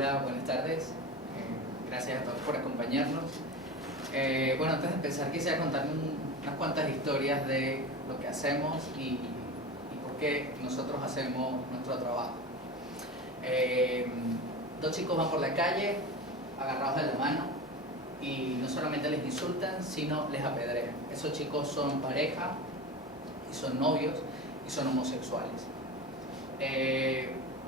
Hola, buenas tardes. Gracias a todos por acompañarnos. Bueno, antes de empezar quisiera contar unas cuantas historias de lo que hacemos y por qué nosotros hacemos nuestro trabajo. Dos chicos van por la calle agarrados de la mano y no solamente les insultan, sino les apedrean. Esos chicos son pareja y son novios y son homosexuales.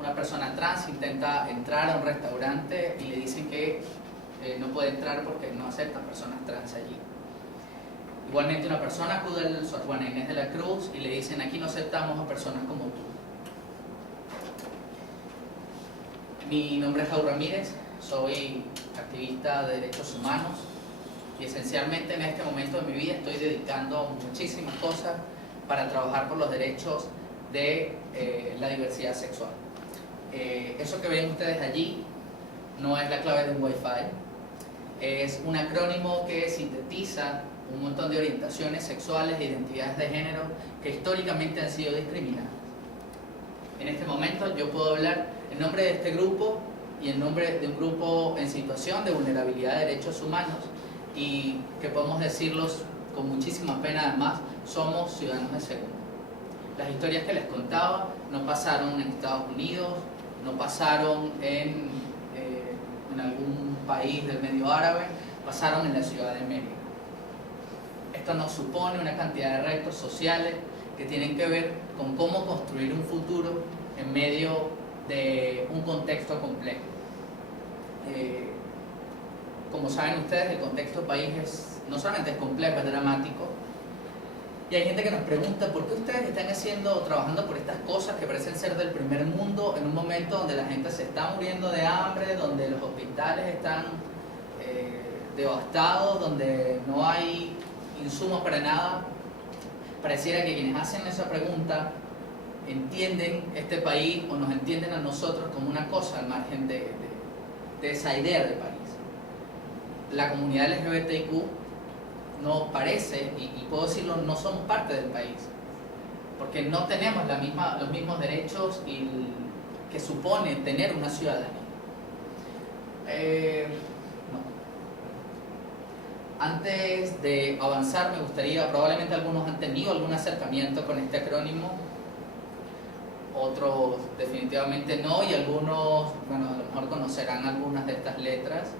Una persona trans intenta entrar a un restaurante y le dicen que no puede entrar porque no aceptan personas trans allí. Igualmente una persona acude al Sor Juana Inés de la Cruz y le dicen: aquí no aceptamos a personas como tú. Mi nombre es Raúl Ramírez, soy activista de derechos humanos y esencialmente en este momento de mi vida estoy dedicando muchísimas cosas para trabajar por los derechos de la diversidad sexual. Eso que ven ustedes allí no es la clave de un Wi-Fi, es un acrónimo que sintetiza un montón de orientaciones sexuales e identidades de género que históricamente han sido discriminadas. En este momento yo puedo hablar en nombre de este grupo y en nombre de un grupo en situación de vulnerabilidad de derechos humanos, y que podemos decirlos con muchísima pena además, somos ciudadanos de segunda. Las historias que les contaba no pasaron en Estados Unidos, no pasaron en algún país del medio árabe, pasaron en la ciudad de Mérida. Esto nos supone una cantidad de retos sociales que tienen que ver con cómo construir un futuro en medio de un contexto complejo. Como saben ustedes, el contexto país no solamente es complejo, es dramático. Y hay gente que nos pregunta: ¿por qué ustedes están trabajando por estas cosas que parecen ser del primer mundo en un momento donde la gente se está muriendo de hambre, donde los hospitales están devastados, donde no hay insumos para nada? Pareciera que quienes hacen esa pregunta entienden este país o nos entienden a nosotros como una cosa al margen de esa idea de país. La comunidad LGBTIQ no parece, y puedo decirlo, no somos parte del país, porque no tenemos los mismos derechos que supone tener una ciudadanía. No. Antes de avanzar me gustaría, probablemente algunos han tenido algún acercamiento con este acrónimo, otros definitivamente no, y algunos, bueno, a lo mejor conocerán algunas de estas letras.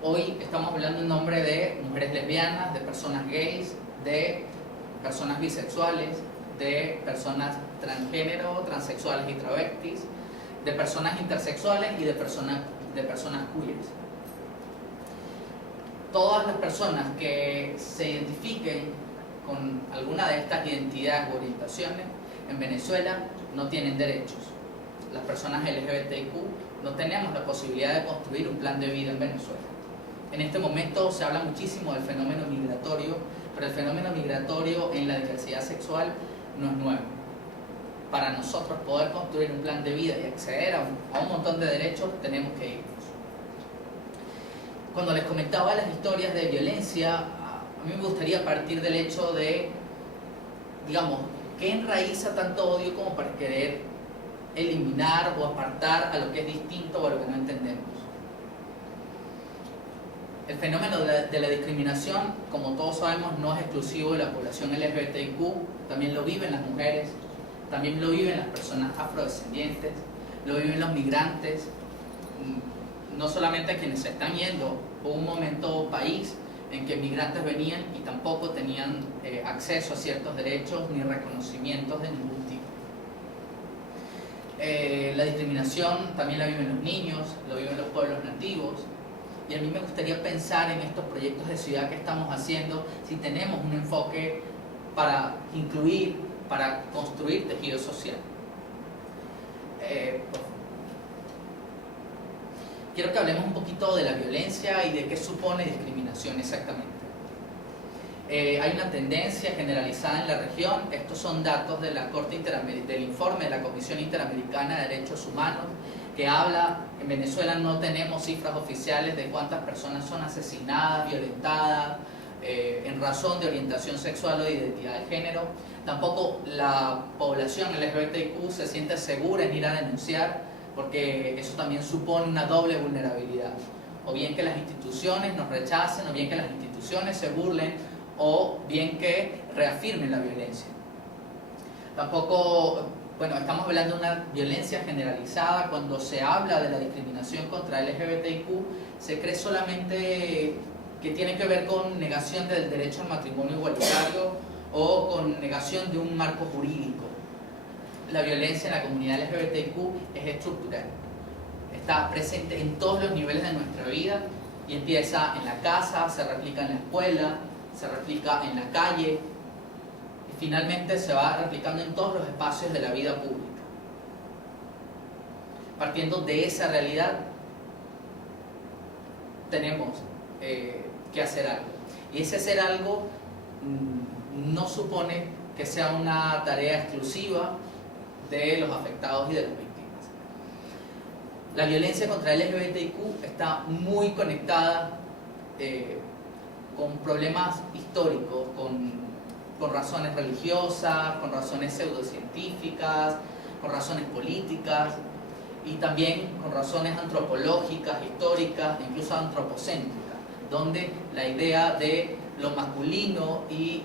Hoy estamos hablando en nombre de mujeres lesbianas, de personas gays, de personas bisexuales, de personas transgénero, transexuales y travestis, de personas intersexuales y de personas queers. Todas las personas que se identifiquen con alguna de estas identidades o orientaciones en Venezuela no tienen derechos. Las personas LGBTIQ no tenemos la posibilidad de construir un plan de vida en Venezuela. En este momento se habla muchísimo del fenómeno migratorio, pero el fenómeno migratorio en la diversidad sexual no es nuevo. Para nosotros poder construir un plan de vida y acceder a un montón de derechos, tenemos que irnos. Cuando les comentaba las historias de violencia, a mí me gustaría partir del hecho de, digamos, ¿qué enraiza tanto odio como para querer eliminar o apartar a lo que es distinto o a lo que no entendemos? El fenómeno de la discriminación, como todos sabemos, no es exclusivo de la población LGBTIQ, también lo viven las mujeres, también lo viven las personas afrodescendientes, lo viven los migrantes, no solamente quienes se están yendo. Hubo un momento país en que migrantes venían y tampoco tenían acceso a ciertos derechos ni reconocimientos de ningún tipo. La discriminación también la viven los niños, lo viven los pueblos nativos. Y a mí me gustaría pensar en estos proyectos de ciudad que estamos haciendo, si tenemos un enfoque para incluir, para construir tejido social. Quiero que hablemos un poquito de la violencia y de qué supone discriminación exactamente. Hay una tendencia generalizada en la región. Estos son datos de la del informe de la Comisión Interamericana de Derechos Humanos, que habla, en Venezuela no tenemos cifras oficiales de cuántas personas son asesinadas, violentadas, en razón de orientación sexual o de identidad de género. Tampoco la población LGBTIQ se siente segura en ir a denunciar, porque eso también supone una doble vulnerabilidad. O bien que las instituciones nos rechacen, o bien que las instituciones se burlen, o bien que reafirmen la violencia. Tampoco, bueno, estamos hablando de una violencia generalizada. Cuando se habla de la discriminación contra LGBTIQ, se cree solamente que tiene que ver con negación del derecho al matrimonio igualitario o con negación de un marco jurídico. La violencia en la comunidad LGBTIQ es estructural. Está presente en todos los niveles de nuestra vida y empieza en la casa, se replica en la escuela, se replica en la calle y finalmente se va replicando en todos los espacios de la vida pública. Partiendo de esa realidad, tenemos que hacer algo. Y ese hacer algo no supone que sea una tarea exclusiva de los afectados y de las víctimas. La violencia contra el LGBTIQ está muy conectada con problemas históricos, con razones religiosas, con razones pseudocientíficas, con razones políticas y también con razones antropológicas, históricas e incluso antropocéntricas, donde la idea de lo masculino y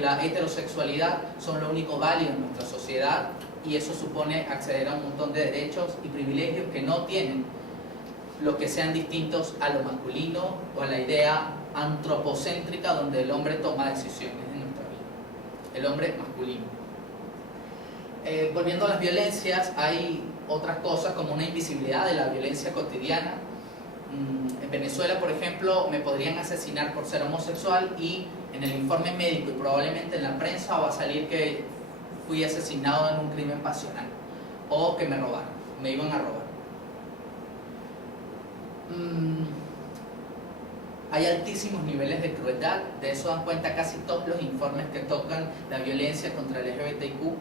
la heterosexualidad son lo único válido en nuestra sociedad, y eso supone acceder a un montón de derechos y privilegios que no tienen los que sean distintos a lo masculino o a la idea antropocéntrica donde el hombre toma decisiones en nuestra vida, el hombre masculino. Volviendo a las violencias, hay otras cosas como una invisibilidad de la violencia cotidiana. En Venezuela, por ejemplo, me podrían asesinar por ser homosexual y en el informe médico y probablemente en la prensa va a salir que fui asesinado en un crimen pasional o que me robaron, me iban a robar. Hay altísimos niveles de crueldad, de eso dan cuenta casi todos los informes que tocan la violencia contra el LGBTIQ.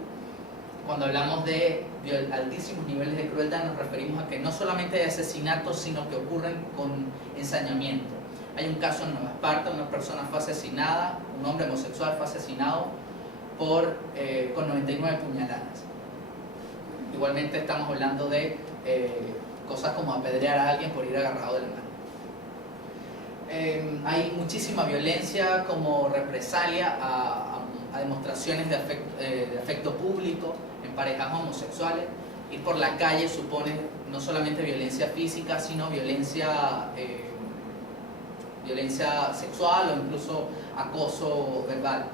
Cuando hablamos de altísimos niveles de crueldad nos referimos a que no solamente hay asesinatos, sino que ocurren con ensañamiento. Hay un caso en Nueva Esparta, una persona fue asesinada, un hombre homosexual fue asesinado con 99 puñaladas. Igualmente estamos hablando de cosas como apedrear a alguien por ir agarrado de la mano. Hay muchísima violencia como represalia a demostraciones de afecto público en parejas homosexuales. Ir por la calle supone no solamente violencia física, sino violencia sexual o incluso acoso verbal.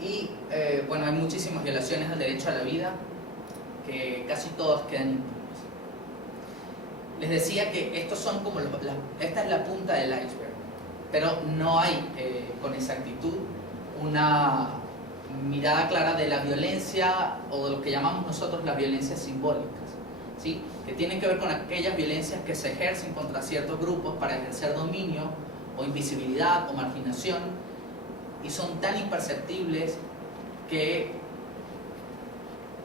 Y bueno, hay muchísimas violaciones al derecho a la vida que casi todas quedan impunes. Les decía que estos son como esta es la punta del iceberg, pero no hay con exactitud una mirada clara de la violencia o de lo que llamamos nosotros las violencias simbólicas, ¿sí? Que tienen que ver con aquellas violencias que se ejercen contra ciertos grupos para ejercer dominio o invisibilidad o marginación y son tan imperceptibles que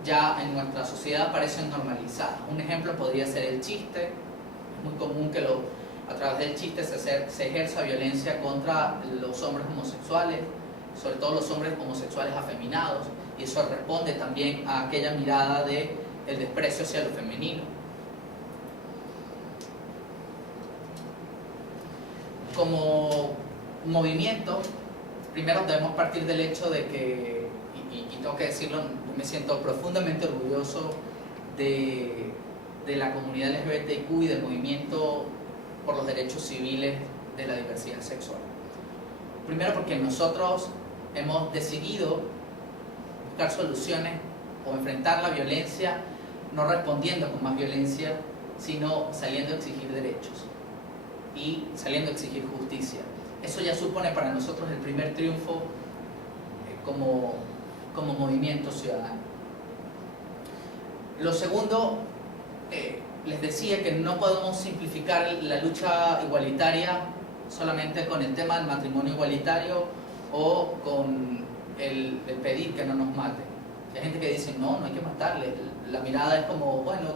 ya en nuestra sociedad parecen normalizadas. Un ejemplo podría ser el chiste. Es muy común que a través del chiste se ejerza violencia contra los hombres homosexuales, sobre todo los hombres homosexuales afeminados, y eso responde también a aquella mirada de el desprecio hacia lo femenino. Como movimiento, primero debemos partir del hecho de que, y tengo que decirlo, me siento profundamente orgulloso de la comunidad LGBTIQ y del movimiento por los derechos civiles de la diversidad sexual. Primero porque nosotros hemos decidido buscar soluciones o enfrentar la violencia no respondiendo con más violencia, sino saliendo a exigir derechos y saliendo a exigir justicia. Eso ya supone para nosotros el primer triunfo como movimiento ciudadano. Lo segundo, les decía que no podemos simplificar la lucha igualitaria solamente con el tema del matrimonio igualitario o con el pedir que no nos maten. Hay gente que dice, no hay que matarles. La mirada es como, bueno,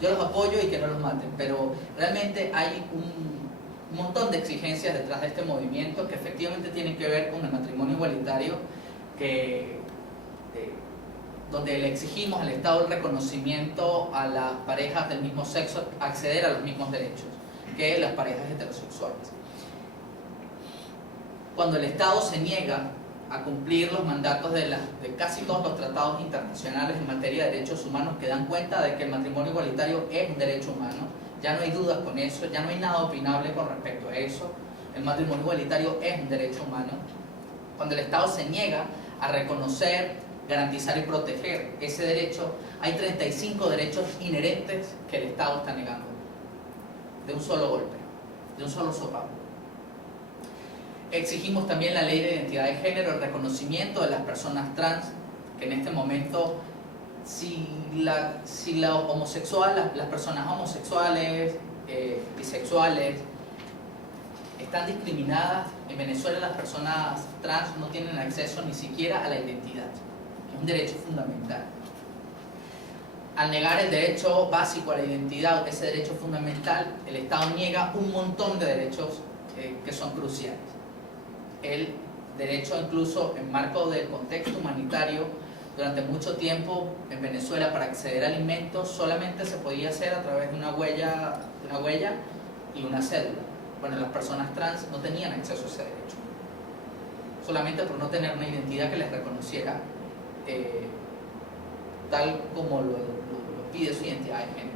yo los apoyo y que no los maten, pero realmente hay un montón de exigencias detrás de este movimiento que efectivamente tienen que ver con el matrimonio igualitario, donde le exigimos al Estado el reconocimiento a las parejas del mismo sexo acceder a los mismos derechos que las parejas heterosexuales. Cuando el Estado se niega a cumplir los mandatos de casi todos los tratados internacionales en materia de derechos humanos que dan cuenta de que el matrimonio igualitario es un derecho humano, ya no hay dudas con eso, ya no hay nada opinable con respecto a eso, el matrimonio igualitario es un derecho humano. Cuando el Estado se niega a reconocer, garantizar y proteger ese derecho, hay 35 derechos inherentes que el Estado está negando, de un solo golpe, de un solo sopapo. Exigimos también la ley de identidad de género, el reconocimiento de las personas trans, que en este momento, si la homosexual, las personas homosexuales, bisexuales, están discriminadas, en Venezuela las personas trans no tienen acceso ni siquiera a la identidad, que es un derecho fundamental. Al negar el derecho básico a la identidad, ese derecho fundamental, el Estado niega un montón de derechos que son cruciales. El derecho, incluso en marco del contexto humanitario, durante mucho tiempo en Venezuela para acceder a alimentos solamente se podía hacer a través de una huella y una cédula. Bueno, las personas trans no tenían acceso a ese derecho, solamente por no tener una identidad que les reconociera tal como lo pide su identidad de género.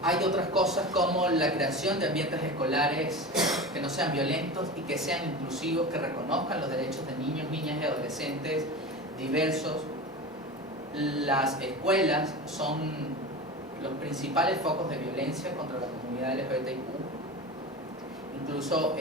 Hay otras cosas como la creación de ambientes escolares que no sean violentos y que sean inclusivos, que reconozcan los derechos de niños, niñas y adolescentes diversos. Las escuelas son los principales focos de violencia contra la comunidad LGBTIQ. Incluso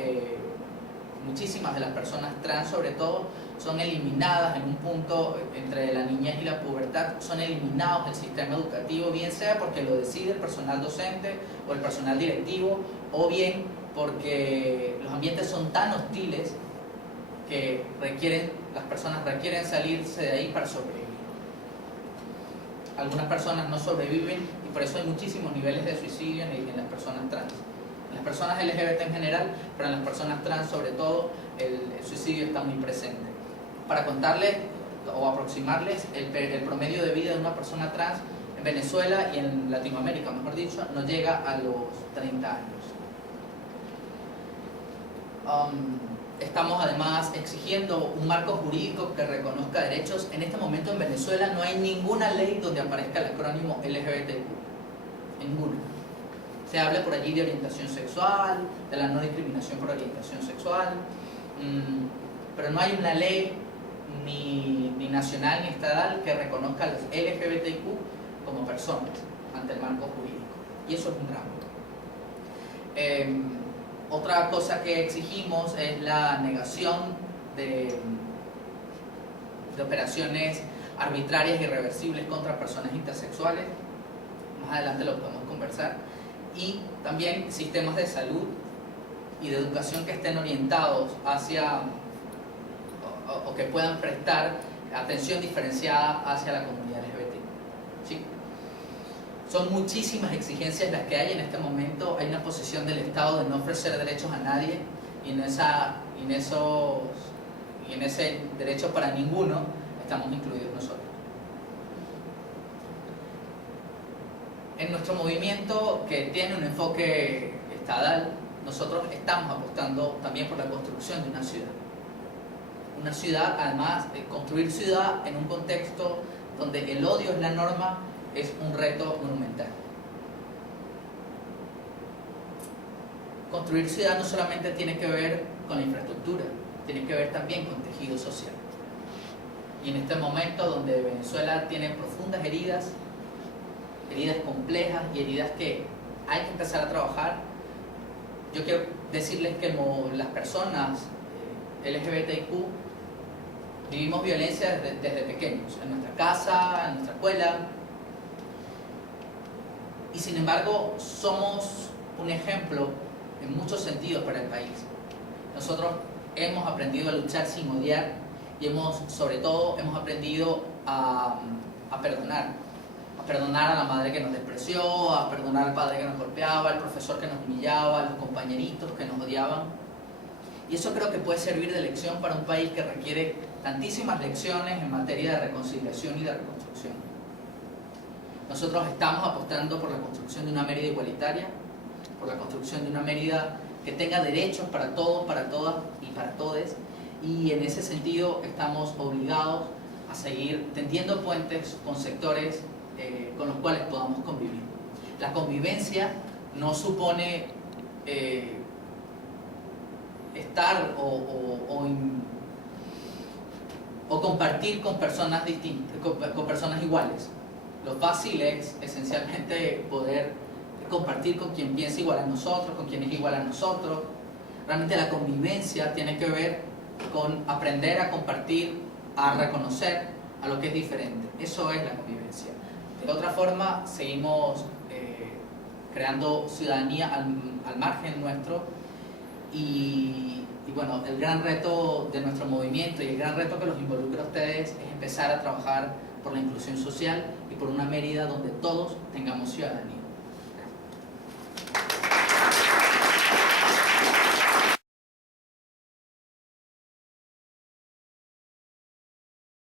muchísimas de las personas trans, sobre todo, son eliminadas en un punto entre la niñez y la pubertad, son eliminados del sistema educativo, bien sea porque lo decide el personal docente o el personal directivo, o bien porque los ambientes son tan hostiles que las personas requieren salirse de ahí para sobrevivir. Algunas personas no sobreviven y por eso hay muchísimos niveles de suicidio en las personas trans. En las personas LGBT en general, pero en las personas trans sobre todo, el suicidio está muy presente. Para contarles o aproximarles, el promedio de vida de una persona trans en Venezuela y en Latinoamérica, mejor dicho, no llega a los 30 años. Estamos además exigiendo un marco jurídico que reconozca derechos. En este momento en Venezuela no hay ninguna ley donde aparezca el acrónimo LGBTQ, ninguna. Se habla por allí de orientación sexual, de la no discriminación por orientación sexual, pero no hay una ley ni nacional ni estatal que reconozca a los LGBTQ como personas ante el marco jurídico, y eso es un drama. Otra cosa que exigimos es la negación de operaciones arbitrarias y irreversibles contra personas intersexuales. Más adelante lo podemos conversar. Y también sistemas de salud y de educación que estén orientados hacia o que puedan prestar atención diferenciada hacia la comunidad LGBT. ¿Sí? Son muchísimas exigencias las que hay en este momento. Hay una posición del Estado de no ofrecer derechos a nadie y en ese derecho para ninguno estamos incluidos nosotros. En nuestro movimiento, que tiene un enfoque estatal, nosotros estamos apostando también por la construcción de una ciudad. Una ciudad, además, construir ciudad en un contexto donde el odio es la norma, es un reto monumental. Construir ciudad no solamente tiene que ver con la infraestructura, tiene que ver también con tejido social. Y en este momento donde Venezuela tiene profundas heridas complejas y heridas que hay que empezar a trabajar, yo quiero decirles que las personas LGBTIQ vivimos violencia desde pequeños, en nuestra casa, en nuestra escuela, y sin embargo somos un ejemplo en muchos sentidos para el país. Nosotros hemos aprendido a luchar sin odiar y sobre todo hemos aprendido a perdonar perdonar a la madre que nos despreció, a perdonar al padre que nos golpeaba, al profesor que nos humillaba, a los compañeritos que nos odiaban. Y eso creo que puede servir de lección para un país que requiere tantísimas lecciones en materia de reconciliación y de reconstrucción. Nosotros estamos apostando por la construcción de una Mérida igualitaria, por la construcción de una Mérida que tenga derechos para todos, para todas y para todes, y en ese sentido estamos obligados a seguir tendiendo puentes con sectores con los cuales podamos convivir. La convivencia no supone estar o compartir con personas distintas, con personas iguales. Lo fácil es esencialmente poder compartir con quien piensa igual a nosotros, con quien es igual a nosotros. Realmente la convivencia tiene que ver con aprender a compartir, a reconocer a lo que es diferente. Eso es la convivencia. De otra forma, seguimos creando ciudadanía al margen nuestro y bueno, el gran reto de nuestro movimiento y el gran reto que los involucra a ustedes es empezar a trabajar por la inclusión social y por una Mérida donde todos tengamos ciudadanía.